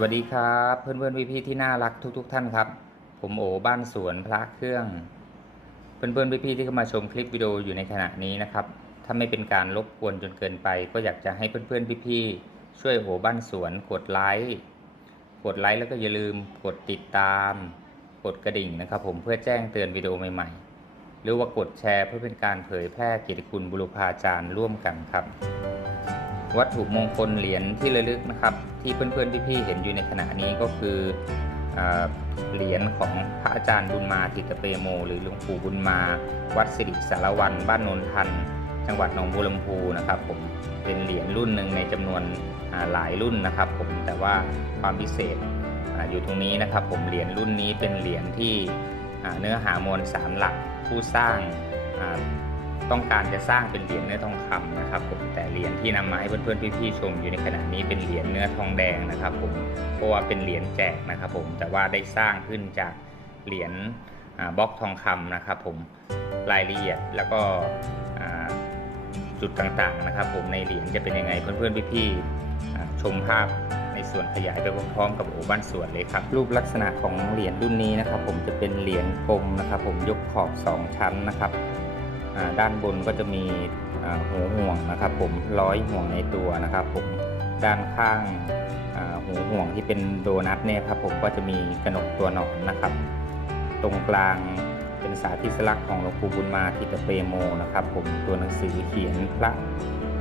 สวัสดีครับเพื่อนเพื่อนพี่พี่ที่น่ารักทุกๆท่านครับ ผมโอบ้านสวนพระเครื่อง เพื่อนเพื่อนพี่พี่ที่เข้ามาชมคลิปวิดีโออยู่ในขณะนี้นะครับ ถ้าไม่เป็นการรบกวนจนเกินไป ก็อยากจะให้เพื่อนเพื่อนพี่พี่ช่วยโอบ้านสวนกดไลค์กดไลค์แล้วก็อย่าลืมกดติดตาม กดกระดิ่งนะครับ ผมเพื่อแจ้งเตือนวิดีโอใหม่ๆ หรือว่ากดแชร์เพื่อเป็นการเผยแพร่เกียรติคุณบุรพาจารย์ร่วมกันครับ วัตถุมงคลเหรียญที่ระลึกนะครับ ที่เพื่อนๆพี่ๆเห็นอยู่ในขณะนี้ก็คือเหรียญของพระอาจารย์บุญมาทิตเปโม หรือหลวงปู่บุญมา วัดสิริสารวันบ้านโนนทัน จังหวัดหนองบัวลำพูนะครับผมเป็นเหรียญรุ่นหนึ่งในจำนวนหลายรุ่นนะครับผมแต่ว่าความพิเศษออยู่ตรงนี้นะครับ ผมเหรียญรุ่นนี้เป็นเหรียญที่เนื้อหามวลสารหลักผู้สร้าง ต้องการจะสร้างเป็นเหรียญเนื้อทองคำนะครับผมแต่เหรียญที่นำมาให้เพื่อนๆพี่ๆชมอยู่ในขณะนี้เป็นเหรียญเนื้อทองแดงนะครับผมเพราะว่าเป็นเหรียญแจกนะครับผมแต่ว่าได้สร้างขึ้นจากเหรียญบล็อกทองคำนะครับผมรายละเอียดแล้วก็จุดต่างๆนะครับ ผมในเหรียญจะเป็นยังไงเพื่อนๆพี่ๆอ่าชมภาพในส่วนขยายไปพร้อมๆกับโอบ้านสวนเลยครับ รูปลักษณะของเหรียญรุ่นนี้นะครับ ผมจะเป็นเหรียญกลมนะครับ ผมยกขอบสองชั้นนะครับ ด้านบนก็จะมีอ่าหูห่วงนะครับ ผมร้อยห่วงในตัวนะครับ ผมด้านข้างอ่าหูห่วงที่เป็นโดนัทเนี่ยครับผมก็จะมีกระหนกตัวหนอนนะครับ ตรงกลางเป็นสาธิสลักษ์ของหลวงปู่บุญมาทิตเปโมนะครับ ผมตัวหนังสือเขียนพระ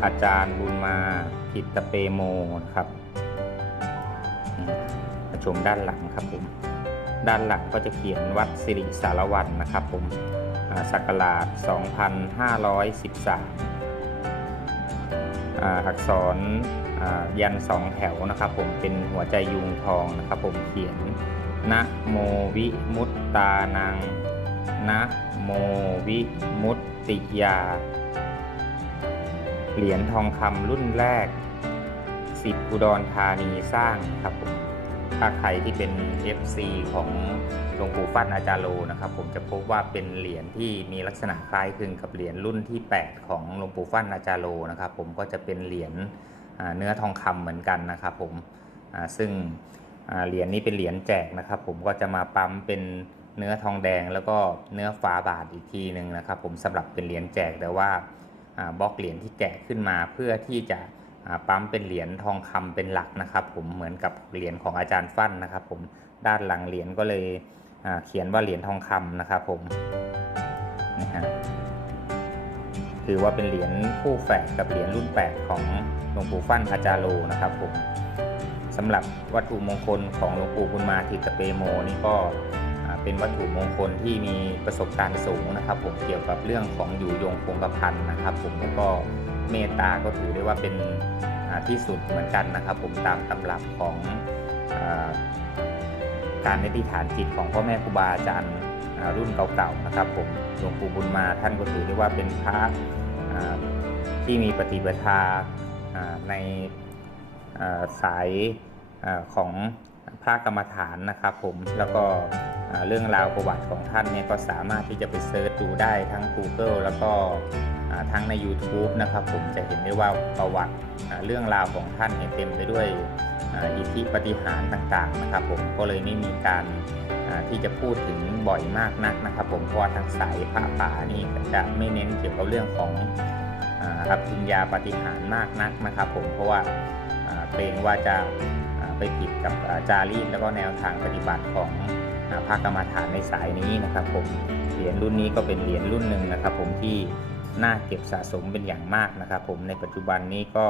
อาจารย์บุญมาทิตเปโมนะครับชมด้านหลังครับผมด้านหลังก็จะเขียนวัดสิริสารวันนะครับผม ศักราช 2513อ่าอักษรยันสองแถวนะครับผมเป็นหัวใจยุงทองนะครับผมเขียนนะโมวิมุตตานังนะโมวิมุตติยา เหรียญทองคำรุ่นแรกสิบอุดรธานีสร้างครับผม ถ้าใครที่เป็น FC ของหลวงปู่ฟั่นอาจารย์โลนะครับ ผมจะพบว่าเป็นเหรียญที่มีลักษณะคล้ายคลึงกับเหรียญรุ่นที่ 8 ของหลวงปู่ฟั่นอาจารย์โลนะครับ ผมก็จะเป็นเหรียญเนื้อทองคำเหมือนกันนะครับ ผมซึ่งเหรียญนี้เป็นเหรียญแจกนะครับ ผมก็จะมาปั๊มเป็นเนื้อทองแดงแล้วก็เนื้อฝาบาทอีกทีหนึ่งนะครับ ผมสำหรับเป็นเหรียญแจกแต่ว่าบล็อกเหรียญที่แกะขึ้นมาเพื่อที่จะ ปั๊มเป็นเหรียญทองคำเป็นหลักนะครับ ผมเหมือนกับเหรียญของอาจารย์ฟั่นนะครับ ผมด้านหลังเหรียญก็เลยเขียนว่าเหรียญทองคำนะครับ ผมนะฮะถือว่าเป็นเหรียญคู่แฝดกับเหรียญรุ่น8ของหลวงปู่ฟั่นอาจารย์โลนะครับ ผมสำหรับวัตถุมงคลของหลวงปู่บุญมาทิตเปโมนี่ก็เป็นวัตถุมงคลที่มีประสบการณ์สูงนะครับ ผมเกี่ยวกับเรื่องของอยู่ยงคงกระพันนะครับ ผมแล้วก็ เมตตาก็ถือได้ว่าเป็นที่สุดเหมือนกันนะครับ ผมตามตำรับของอการอธิษฐานจิตของพ่อแม่ครูบาอาจารย์รุ่นเก่าๆนะครับ ผมหลวงปู่บุญมาท่านก็ถือได้ว่าเป็นพระที่มีปฏิปทาในสายอของพระกรรมฐานนะครับ ผมแล้วก็เรื่องราวประวัติของท่านเนี่ยก็สามารถที่จะไปเซิร์ชดูได้ทั้ง Google แล้วก็ ทั้งใน YouTube นะครับผมจะเห็นได้ว่าประวัติเรื่องราวของท่านเนี่ยเต็มไปด้วยอิทธิปฏิหารต่างๆนะครับ ผมก็เลยไม่มีการที่จะพูดถึงบ่อยมากนักนะครับ ผมเพราะว่าทางสายพระป่านี่จะไม่เน้นเกี่ยวกับเรื่องของอภิญญาปฏิหารมากนักนะครับ ผมเพราะว่าเกรงว่าจะไปผิดกับอาจารีตแล้วก็แนวทางปฏิบัติของภาคกรรมฐานในสายนี้นะครับ ผมเหรียญรุ่นนี้ก็เป็นเหรียญรุ่นหนึ่งนะครับ ผมที่ น่าเก็บสะสมเป็นอย่างมากนะครับ ผมในปัจจุบันนี้ก็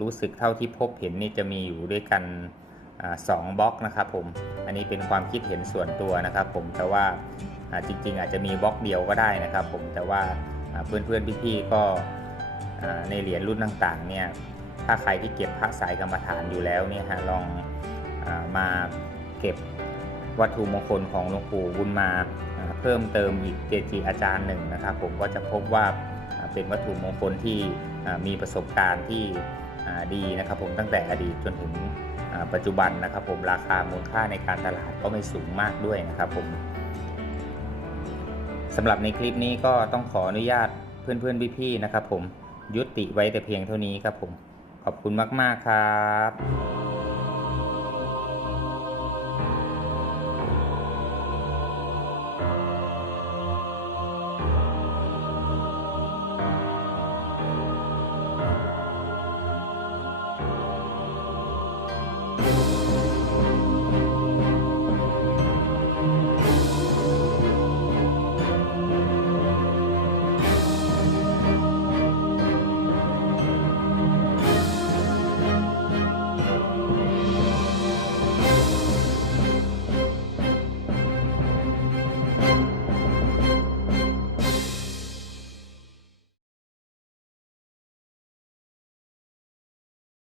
รู้สึกเท่าที่พบเห็นนี่จะมีอยู่ด้วยกันอสองบล็อกนะครับผมอันนี้เป็นความคิดเห็นส่วนตัวนะครับ ผมแต่ว่าจริงๆ อาจจะมีบล็อกเดียวก็ได้นะครับ ผมแต่ว่าเพื่อนๆพี่ๆก็ในเหรียญรุ่นต่างๆเนี่ยถ้าใครที่เก็บพระสายกรรมฐานอยู่แล้วเนี่ยฮะลองอมาเก็บ วัตถุมงคลของหลวงปู่บุญมาเพิ่มเติมอีกเกจิอาจารย์หนึ่งนะครับ ผมก็จะพบว่าเป็นวัตถุมงคลที่มีประสบการณ์ที่ดีนะครับ ผมตั้งแต่อดีตจนถึงปัจจุบันนะครับ ผมราคามูลค่าในการตลาดก็ไม่สูงมากด้วยนะครับผมสำหรับในคลิปนี้ก็ต้องขออนุญาตเพื่อนๆพี่ๆนะครับ ผมยุติไว้แต่เพียงเท่านี้ครับผมขอบคุณมากๆครับ